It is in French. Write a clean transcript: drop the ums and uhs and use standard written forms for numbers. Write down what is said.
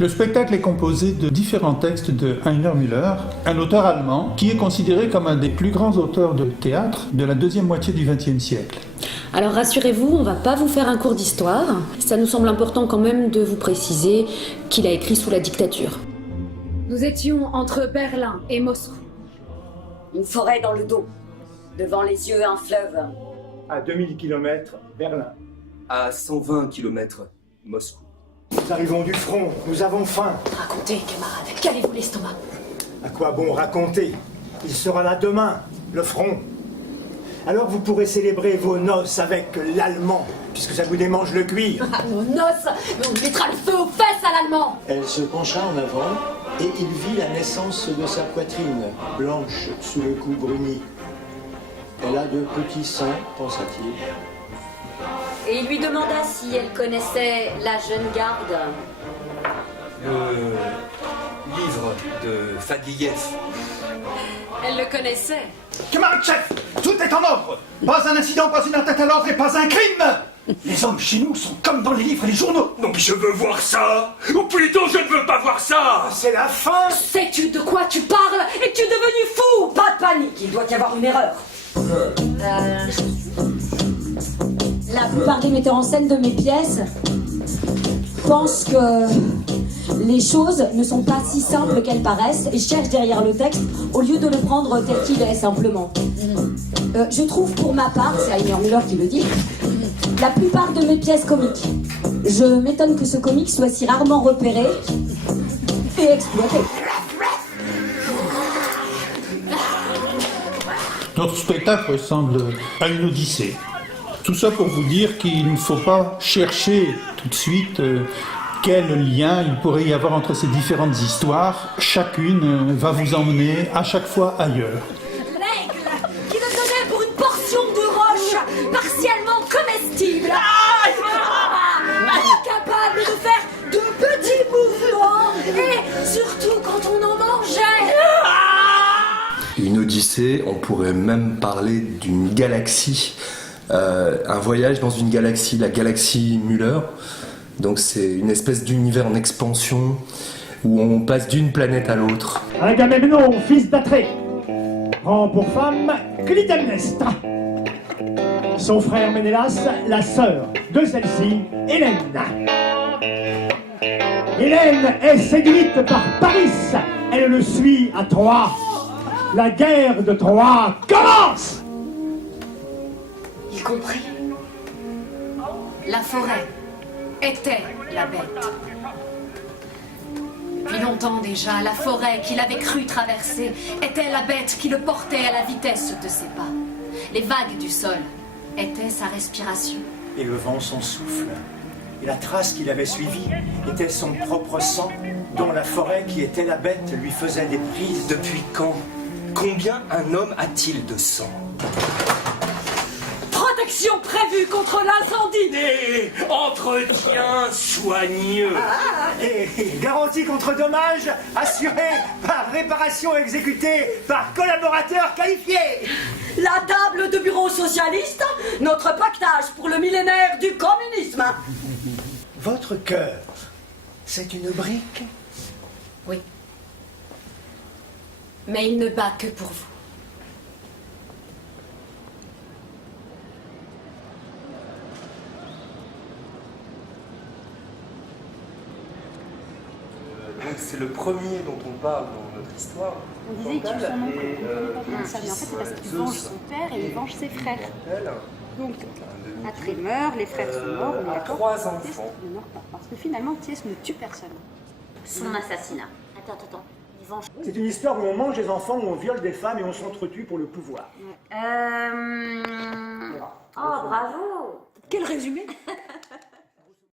Le spectacle est composé de différents textes de Heiner Müller, un auteur allemand qui est considéré comme un des plus grands auteurs de théâtre de la deuxième moitié du XXe siècle. Alors rassurez-vous, on va pas vous faire un cours d'histoire. Ça nous semble important quand même de vous préciser qu'il a écrit sous la dictature. Nous étions entre Berlin et Moscou. Une forêt dans le dos. Devant les yeux, un fleuve. À 2000 km, Berlin. À 120 km, Moscou. Nous arrivons du front, nous avons faim. Racontez, camarades, calez-vous l'estomac. À quoi bon raconter? Il sera là demain, le front. Alors vous pourrez célébrer vos noces avec l'allemand, puisque ça vous démange le cuir. À nos noces, mais on lui mettra le feu aux fesses à l'allemand. Elle se pencha en avant et il vit la naissance de sa poitrine, blanche sous le cou bruni. Elle a de petits seins, pensa-t-il. Et il lui demanda si elle connaissait la jeune garde. Le livre de Fadiev. Elle le connaissait. Camarade chef, tout est en ordre. Pas un incident, pas une atteinte à l'ordre et pas un crime. Les hommes chez nous sont comme dans les livres et les journaux. Non mais je veux voir ça. Ou plutôt je ne veux pas voir ça. C'est la fin. Sais-tu de quoi tu parles? Es-tu devenu fou? Pas de panique, il doit y avoir une erreur. La plupart des metteurs en scène de mes pièces pensent que les choses ne sont pas si simples qu'elles paraissent et cherchent derrière le texte au lieu de le prendre tel qu'il est simplement. Je trouve pour ma part, c'est Heiner Müller qui le dit, la plupart de mes pièces comiques. Je m'étonne que ce comique soit si rarement repéré et exploité. Notre spectacle ressemble à une odyssée. Tout ça pour vous dire qu'il ne faut pas chercher tout de suite quel lien il pourrait y avoir entre ces différentes histoires. Chacune va vous emmener à chaque fois ailleurs. L'aigle qui le donnait pour une portion de roche partiellement comestible. Incapable de faire de petits mouvements et surtout quand on en mangeait. Une odyssée, on pourrait même parler d'une galaxie. Un voyage dans une galaxie, la galaxie Müller. Donc c'est une espèce d'univers en expansion où on passe d'une planète à l'autre. Agamemnon, fils d'Atrée, prend pour femme Clytemnestra. Son frère Ménélas, la sœur de celle-ci, Hélène. Hélène est séduite par Paris. Elle le suit à Troie. La guerre de Troie commence. Il comprit. La forêt était la bête. Depuis longtemps déjà, la forêt qu'il avait cru traverser était la bête qui le portait à la vitesse de ses pas. Les vagues du sol étaient sa respiration. Et le vent son souffle. Et la trace qu'il avait suivie était son propre sang, dont la forêt qui était la bête lui faisait des prises. Depuis quand? Combien un homme a-t-il de sang? Protection prévue contre l'incendie. Et entretien soigneux. Et garantie contre dommages assurée par réparation exécutée par collaborateurs qualifiés. La table de bureau socialiste, notre pactage pour le millénaire du communisme. Votre cœur, c'est une brique? Oui. Mais il ne bat que pour vous. Donc c'est le premier dont on parle dans notre histoire. On disait qu'il tue son oncle, on ne pas ça, mais en fait c'est parce qu'il venge son père et il venge ses frères. Donc, Atrée meurt, les frères sont morts, on est d'accord. 3 Thyeste enfants. ne meurt pas, parce que finalement Thyeste ne tue personne. Son assassinat. Attends. Il venge. C'est une histoire où on mange les enfants, où on viole des femmes et on s'entretue pour le pouvoir. Oh, bravo. Quel résumé.